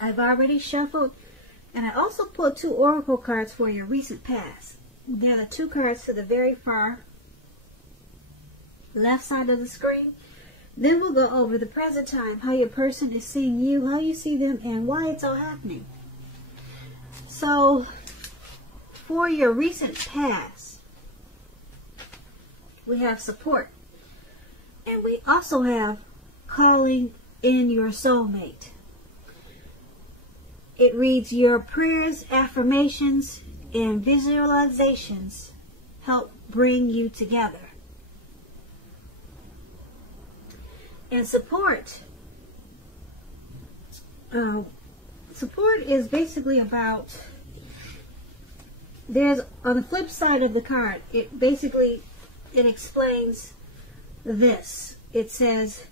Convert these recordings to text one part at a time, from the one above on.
I've already shuffled, and I also pulled 2 oracle cards for your recent past. They're the 2 cards to the very far left side of the screen. Then we'll go over the present time, how your person is seeing you, how you see them, and why it's all happening. So, for your recent past, we have support. And we also have calling in your soulmate. It reads, your prayers, affirmations, and visualizations help bring you together. And support. Support is basically about, there's, on the flip side of the card, it explains this. It says,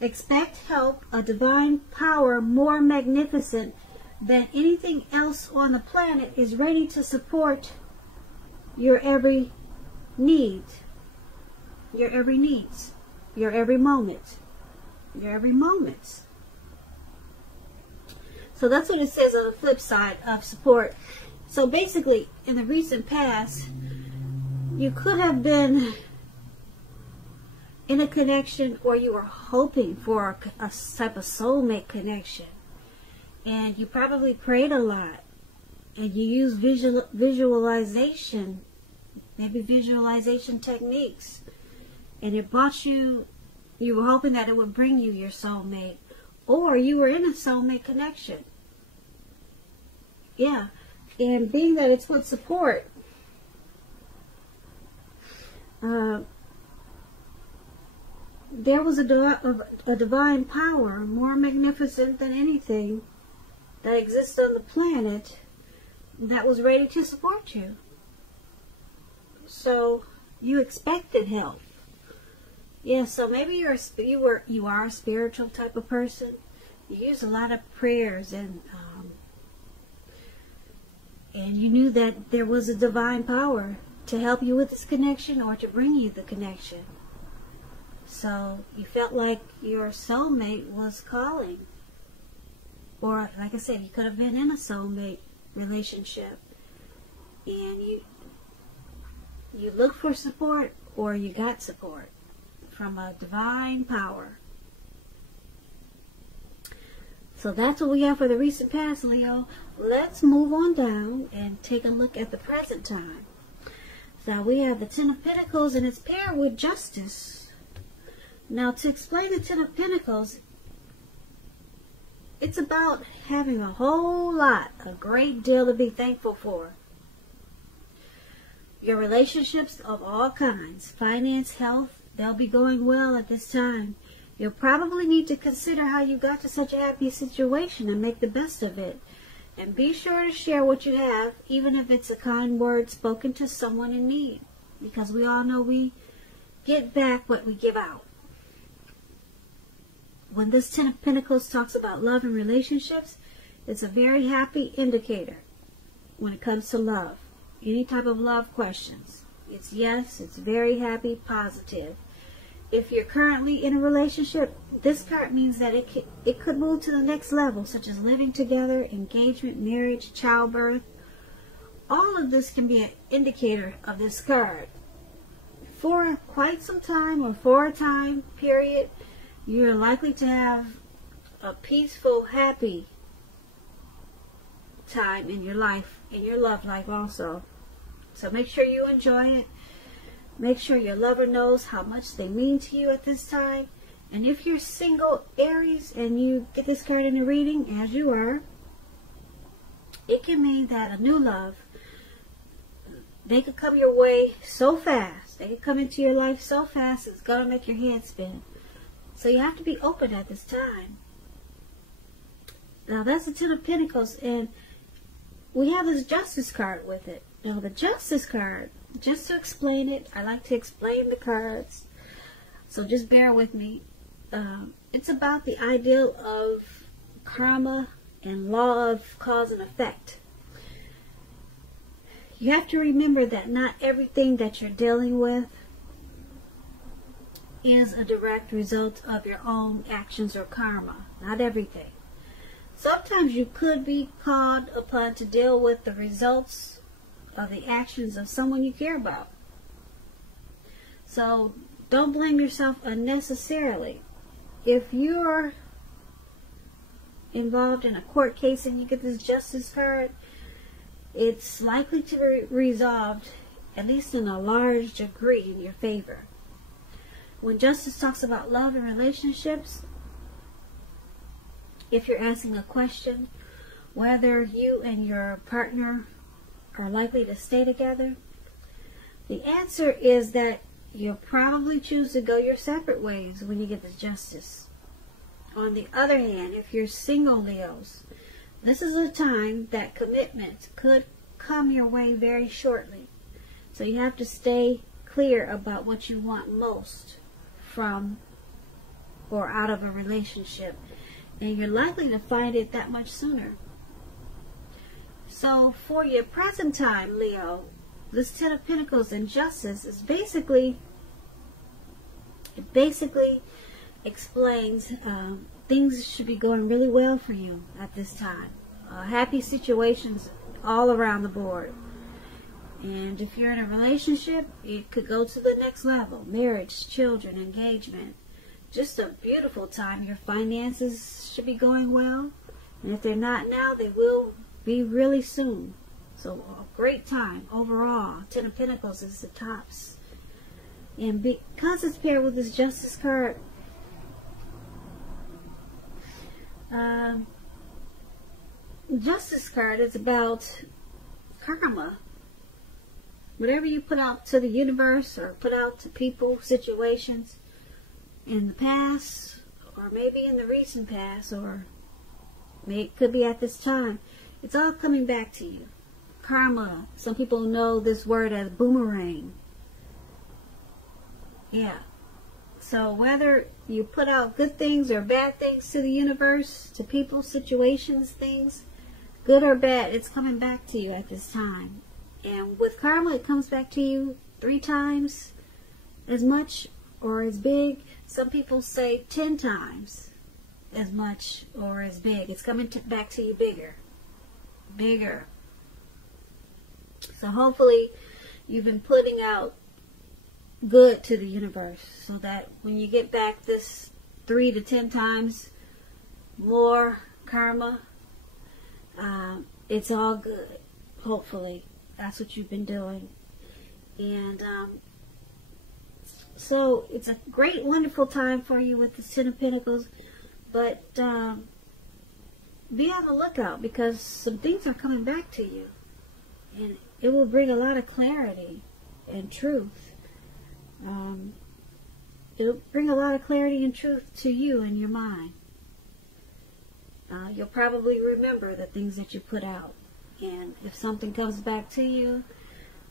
expect help, a divine power more magnificent than anything else on the planet is ready to support your every need, your every needs, your every moment, your every moment. So that's what it says on the flip side of support. So basically, in the recent past, you could have been in a connection, or you were hoping for a type of soulmate connection, and you probably prayed a lot, and you used visualization, maybe visualization techniques, and it brought you, you were hoping that it would bring you your soulmate, or you were in a soulmate connection. Yeah, and being that it's with support, there was a divine power more magnificent than anything that exists on the planet that was ready to support you. So you expected help. Yeah, so maybe you are a spiritual type of person. You use a lot of prayers, and you knew that there was a divine power to help you with this connection, or to bring you the connection. So you felt like your soulmate was calling. Or, like I said, you could have been in a soulmate relationship, and you looked for support, or you got support from a divine power. So that's what we have for the recent past, Leo. Let's move on down and take a look at the present time. So we have the Ten of Pentacles, and it's paired with Justice. Now, to explain the Ten of Pentacles, it's about having a whole lot, a great deal to be thankful for. Your relationships of all kinds, finance, health, they'll be going well at this time. You'll probably need to consider how you got to such a happy situation and make the best of it. And be sure to share what you have, even if it's a kind word spoken to someone in need. Because we all know we get back what we give out. When this Ten of Pentacles talks about love and relationships, it's a very happy indicator when it comes to love. Any type of love questions. It's yes, it's very happy, positive. If you're currently in a relationship, this card means that it could move to the next level, such as living together, engagement, marriage, childbirth. All of this can be an indicator of this card. For quite some time, or for a time period, you're likely to have a peaceful, happy time in your life, in your love life also. So make sure you enjoy it. Make sure your lover knows how much they mean to you at this time. And if you're single, Aries, and you get this card in a reading, as you are, it can mean that a new love, they could come your way so fast. They could come into your life so fast, it's going to make your head spin. So you have to be open at this time. Now that's the Ten of Pentacles, and we have this Justice card with it. Now the Justice card, just to explain it, I like to explain the cards, so just bear with me. It's about the ideal of karma and law of cause and effect. You have to remember that not everything that you're dealing with is a direct result of your own actions or karma. Not everything. Sometimes you could be called upon to deal with the results of the actions of someone you care about. So don't blame yourself unnecessarily. If you're involved in a court case and you get this justice card, it's likely to be resolved, at least in a large degree, in your favor. When justice talks about love and relationships, if you're asking a question whether you and your partner are likely to stay together, the answer is that you'll probably choose to go your separate ways when you get this justice. On the other hand, if you're single Leos, this is a time that commitment could come your way very shortly. So you have to stay clear about what you want most from or out of a relationship. And you're likely to find it that much sooner. So for your present time, Leo, this Ten of Pentacles and Justice is basically explains things should be going really well for you at this time. Happy situations all around the board. And if you're in a relationship, it could go to the next level. Marriage, children, engagement. Just a beautiful time. Your finances should be going well. And if they're not now, they will be really soon. So a great time overall. Ten of Pentacles is the tops. And because it's paired with this Justice card, Justice card is about karma. Whatever you put out to the universe or put out to people, situations in the past, or maybe in the recent past, or it could be at this time, it's all coming back to you. Karma. Some people know this word as boomerang. Yeah. So whether you put out good things or bad things to the universe, to people, situations, things, good or bad, it's coming back to you at this time. And with karma, it comes back to you 3 times as much or as big. Some people say 10 times as much or as big. It's coming back to you bigger. Bigger. So hopefully you've been putting out good to the universe so that when you get back this 3 to 10 times more karma, it's all good. Hopefully. That's what you've been doing. And so it's a great, wonderful time for you with the Ten of Pentacles. But be on the lookout because some things are coming back to you. And it will bring a lot of clarity and truth. It'll bring a lot of clarity and truth to you in your mind. You'll probably remember the things that you put out. And if something comes back to you,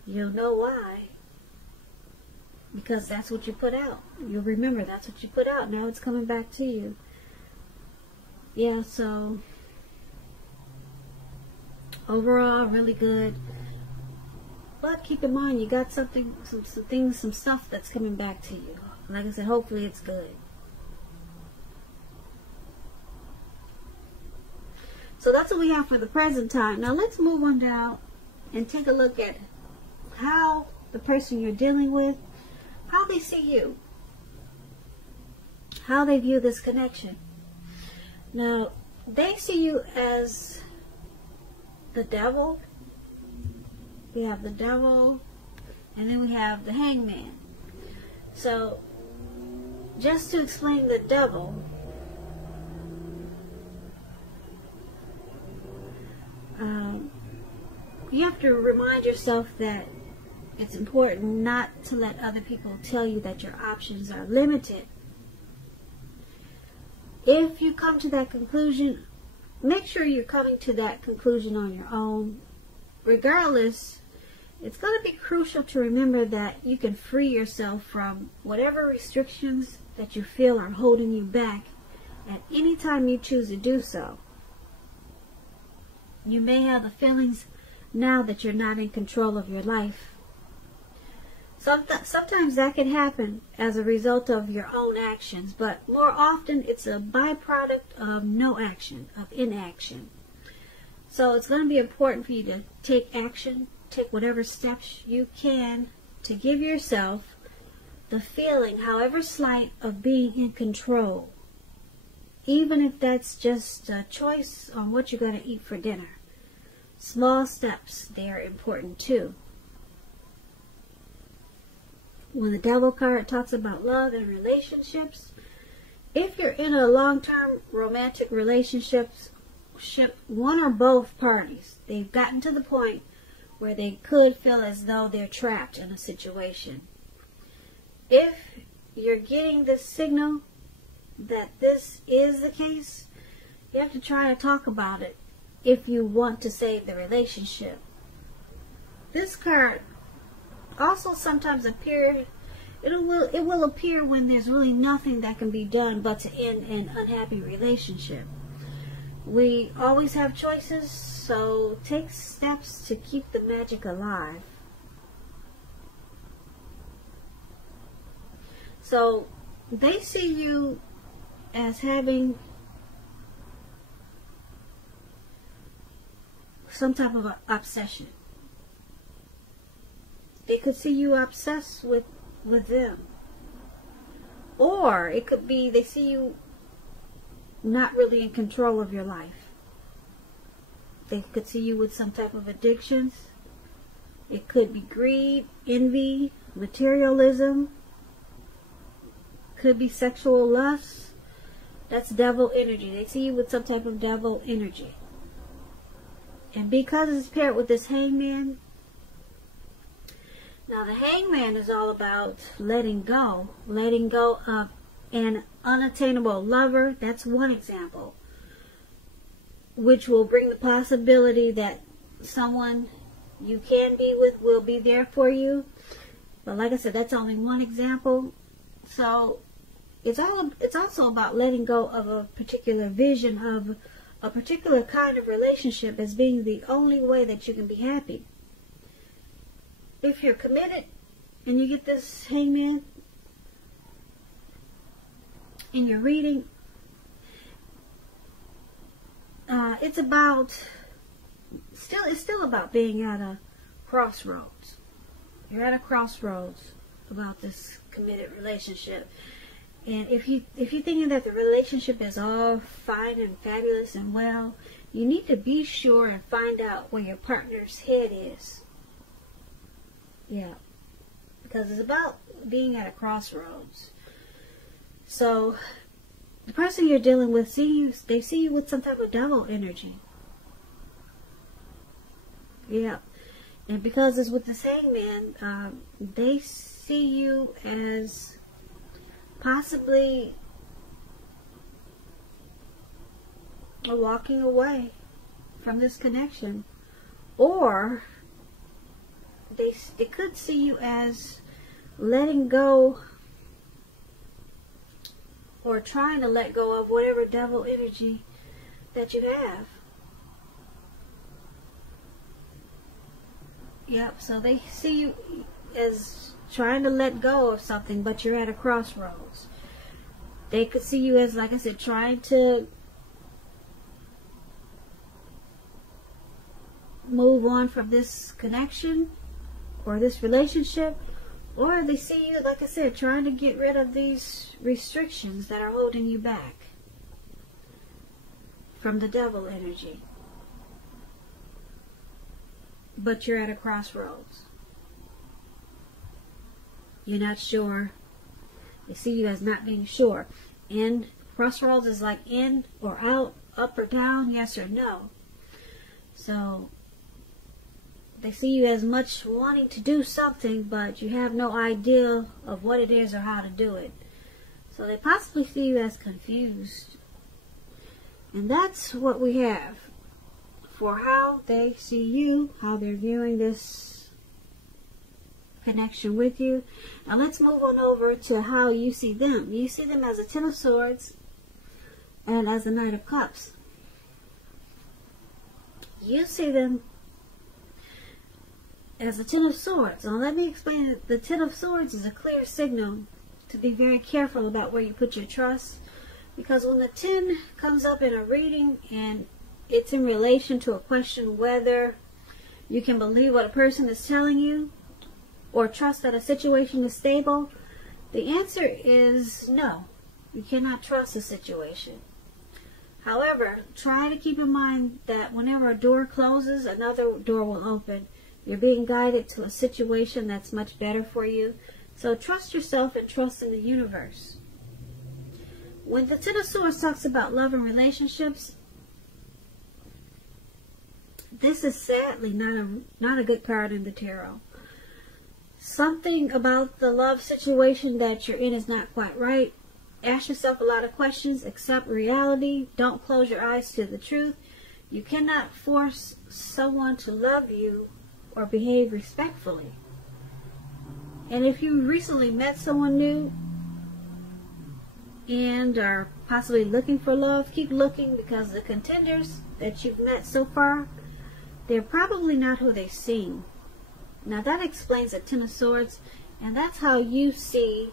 you'll know why. Because that's what you put out. You'll remember that's what you put out. Now it's coming back to you. Yeah, so overall, really good. But keep in mind, you got something, some things, some stuff that's coming back to you. Like I said, hopefully it's good. So that's what we have for the present time. Now let's move on down and take a look at how the person you're dealing with, how they see you, how they view this connection. Now, they see you as the devil. We have the devil, and then we have the hangman. So, just to explain the devil, you have to remind yourself that it's important not to let other people tell you that your options are limited. If you come to that conclusion, make sure you're coming to that conclusion on your own. Regardless, it's going to be crucial to remember that you can free yourself from whatever restrictions that you feel are holding you back at any time you choose to do so. You may have the feelings now that you're not in control of your life. Sometimes that can happen as a result of your own actions, but more often it's a byproduct of no action, of inaction. So it's going to be important for you to take action, take whatever steps you can to give yourself the feeling, however slight, of being in control. Even if that's just a choice on what you're going to eat for dinner. Small steps, they are important too. When the Devil card talks about love and relationships, if you're in a long-term romantic relationship, one or both parties, they've gotten to the point where they could feel as though they're trapped in a situation. If you're getting this signal that this is the case, you have to try to talk about it if you want to save the relationship. This card also sometimes appear, it will appear when there's really nothing that can be done but to end an unhappy relationship. We always have choices, so take steps to keep the magic alive. So they see you as having some type of obsession. They could see you obsessed with them. Or it could be they see you not really in control of your life. They could see you with some type of addictions. It could be greed, envy, materialism. Could be sexual lust. That's devil energy. They see you with some type of devil energy. And because it's paired with this hangman, now the hangman is all about letting go of an unattainable lover. That's one example, which will bring the possibility that someone you can be with will be there for you. But like I said, that's only one example. So it's also about letting go of a particular vision of a particular kind of relationship as being the only way that you can be happy. If you're committed and you get this hangman in your reading, it's still about being at a crossroads. You're at a crossroads about this committed relationship. And if you're thinking that the relationship is all fine and fabulous and well, you need to be sure and find out where your partner's head is. Yeah, because it's about being at a crossroads. So the person you're dealing with, they see you with some type of devil energy. Yeah, and because it's with the hangman, they see you as possibly walking away from this connection, or they could see you as letting go or trying to let go of whatever devil energy that you have. Yep, so they see you as trying to let go of something, but you're at a crossroads. They could see you as, like I said, trying to move on from this connection or this relationship, or they see you, like I said, trying to get rid of these restrictions that are holding you back from the devil energy. But you're at a crossroads. You're not sure. They see you as not being sure. And crossroads is like in or out, up or down, yes or no. So they see you as much wanting to do something, but you have no idea of what it is or how to do it. So they possibly see you as confused. And that's what we have for how they see you, how they're viewing this connection with you. Now let's move on over to how you see them. You see them as a Ten of Swords and as a Knight of Cups. You see them as the Ten of Swords. Now let me explain that the Ten of Swords is a clear signal to be very careful about where you put your trust. Because when the 10 comes up in a reading and it's in relation to a question whether you can believe what a person is telling you or trust that a situation is stable, the answer is no. You cannot trust a situation. However, try to keep in mind that whenever a door closes, another door will open. You're being guided to a situation that's much better for you. So trust yourself and trust in the universe. When the Ten of Swords talks about love and relationships, this is sadly not a good card in the tarot. Something about the love situation that you're in is not quite right. Ask yourself a lot of questions. Accept reality. Don't close your eyes to the truth. You cannot force someone to love you or behave respectfully. And if you recently met someone new and are possibly looking for love, keep looking, because the contenders that you've met so far, they're probably not who they seem. Now that explains the Ten of Swords, and that's how you see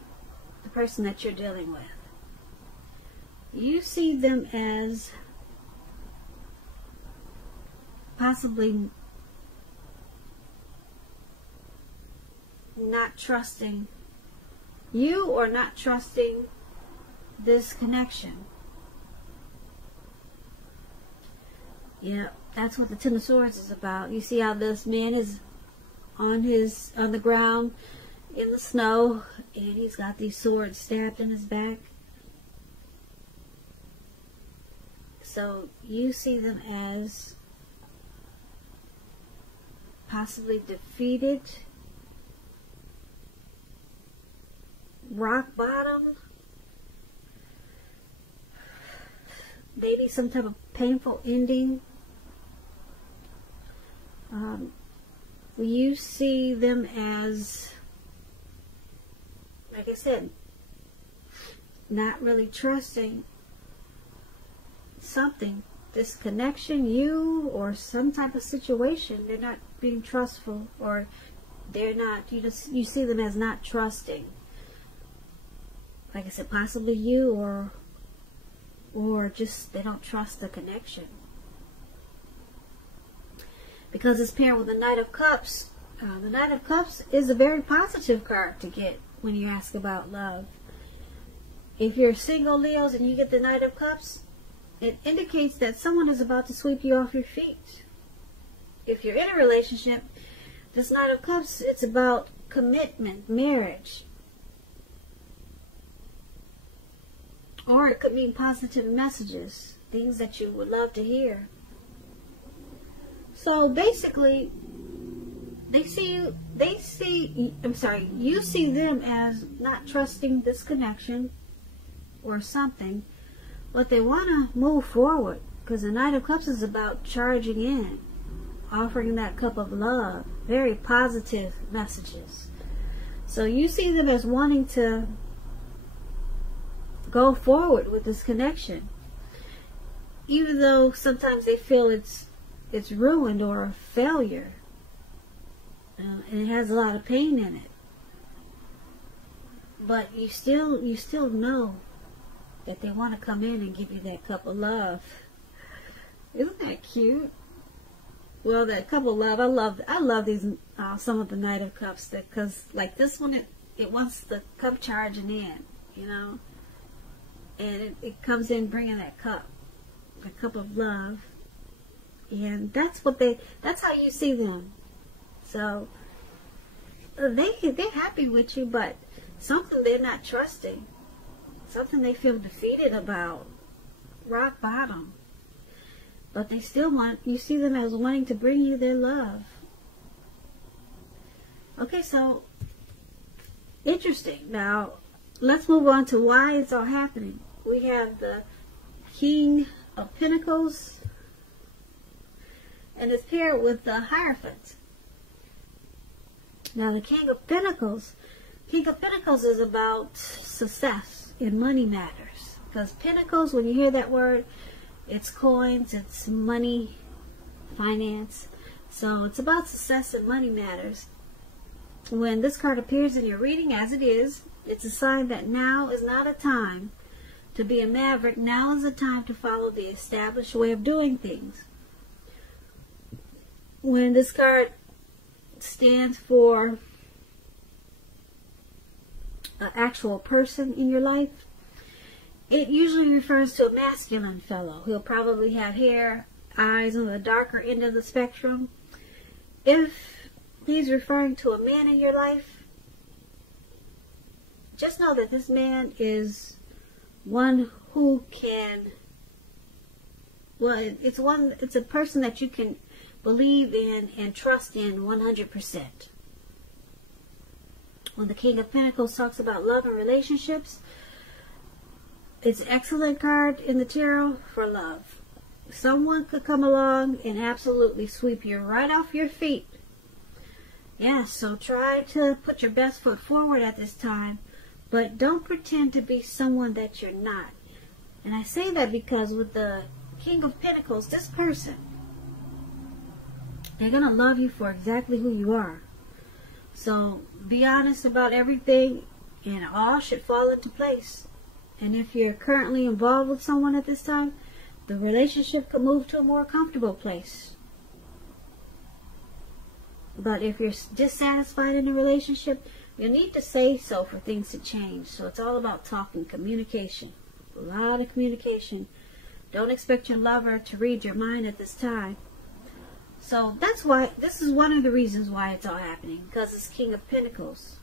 the person that you're dealing with. You see them as possibly not trusting you or not trusting this connection. Yeah, that's what the Ten of Swords is about. You see how this man is on the ground in the snow, and he's got these swords stabbed in his back. So you see them as possibly defeated, rock bottom, maybe some type of painful ending. You see them as, like I said, not really trusting something, this connection, you or some type of situation. They're not being trustful, or they're not, you see them as not trusting. Like I said, possibly you, or just they don't trust the connection. Because it's paired with the Knight of Cups. The Knight of Cups is a very positive card to get when you ask about love. If you're single, Leos, and you get the Knight of Cups, it indicates that someone is about to sweep you off your feet. If you're in a relationship, this Knight of Cups, it's about commitment, marriage. Or it could mean positive messages, things that you would love to hear. So basically, you see them as not trusting this connection or something, but they want to move forward, because the Knight of Cups is about charging in, offering that cup of love, very positive messages. So you see them as wanting to go forward with this connection, even though sometimes they feel it's ruined or a failure, and it has a lot of pain in it. But you still know that they want to come in and give you that cup of love. Isn't that cute? Well, that cup of love, I love these some of the Knight of Cups, because like this one, it wants the cup charging in, you know, and it comes in bringing that cup, the cup of love. And that's how you see them. So they're happy with you, but something they're not trusting, something they feel defeated about, rock bottom. But they still you see them as wanting to bring you their love. Okay, so interesting. Now let's move on to why it's all happening. We have the King of Pentacles, and it's paired with the Hierophant. Now the King of Pentacles is about success in money matters. Because Pentacles, when you hear that word, it's coins, it's money, finance. So it's about success and money matters. When this card appears in your reading, as it is, it's a sign that now is not a time to be a maverick. Now is a time to follow the established way of doing things. When this card stands for an actual person in your life, it usually refers to a masculine fellow. He'll probably have hair, eyes on the darker end of the spectrum. If he's referring to a man in your life, just know that this man is one who can, well, it's a person that you can believe in and trust in 100%. When the King of Pentacles talks about love and relationships, it's an excellent card in the tarot for love. Someone could come along and absolutely sweep you right off your feet. Yeah, so try to put your best foot forward at this time, but don't pretend to be someone that you're not. And I say that because with the King of Pentacles, this person, they're going to love you for exactly who you are. So be honest about everything and all should fall into place. And if you're currently involved with someone at this time, the relationship could move to a more comfortable place. But if you're dissatisfied in a relationship, you need to say so for things to change. So it's all about talking, communication. A lot of communication. Don't expect your lover to read your mind at this time. So that's why, this is one of the reasons why it's all happening. Because it's King of Pentacles.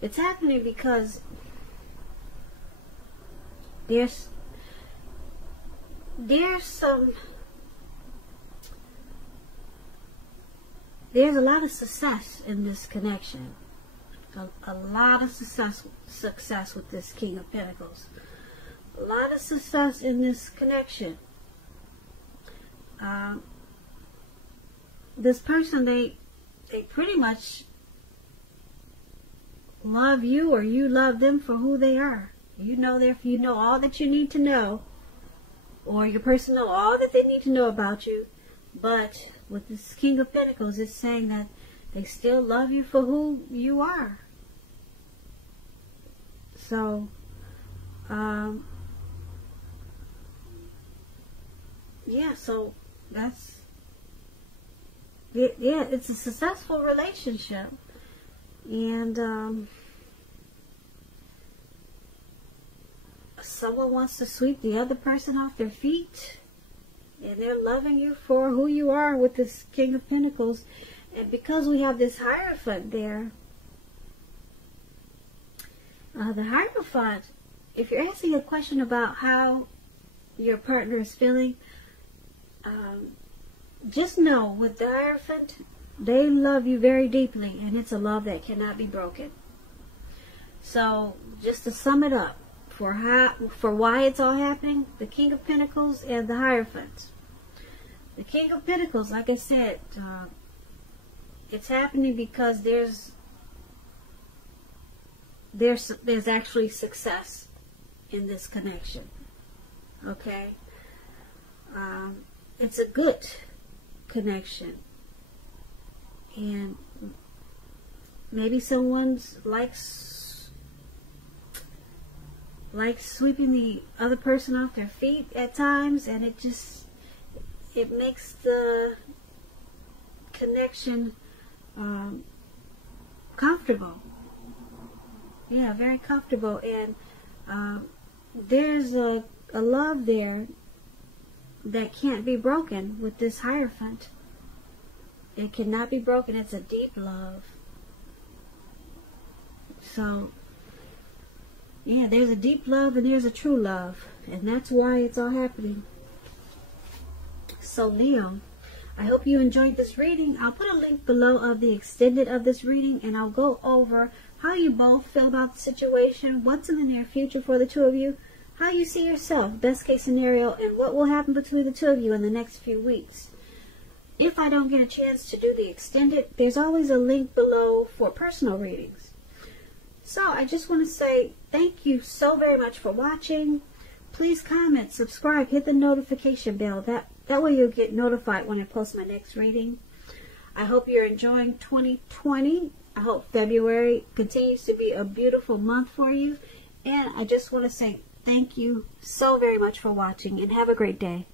It's happening because there's a lot of success in this connection. A lot of success with this King of Pentacles. A lot of success in this connection. This person, they pretty much love you, or you love them for who they are. You know all that you need to know, or your person know all that they need to know about you. But with this King of Pentacles, it's saying that they still love you for who you are. So, yeah, so that's, yeah, it's a successful relationship. And someone wants to sweep the other person off their feet, and they're loving you for who you are with this King of Pentacles. And because we have this Hierophant there, the Hierophant, if you're asking a question about how your partner is feeling, just know with the Hierophant, they love you very deeply, and it's a love that cannot be broken. So, just to sum it up, for why it's all happening, the King of Pentacles and the Hierophant. The King of Pentacles, like I said, it's happening because there's actually success in this connection. Okay? It's a good connection. And maybe someone likes sweeping the other person off their feet at times, and it makes the connection comfortable. Yeah, very comfortable. And there's a love there that can't be broken with this Hierophant. It cannot be broken. It's a deep love. So, yeah, there's a deep love and there's a true love. And that's why it's all happening. So, Leo, I hope you enjoyed this reading. I'll put a link below of the extended of this reading, and I'll go over how you both feel about the situation, what's in the near future for the two of you, how you see yourself, best case scenario, and what will happen between the two of you in the next few weeks. If I don't get a chance to do the extended, there's always a link below for personal readings. So I just want to say thank you so very much for watching. please comment, subscribe, hit the notification bell. That way you'll get notified when I post my next reading. I hope you're enjoying 2020. I hope February continues to be a beautiful month for you. And I just want to say thank you so very much for watching, and have a great day.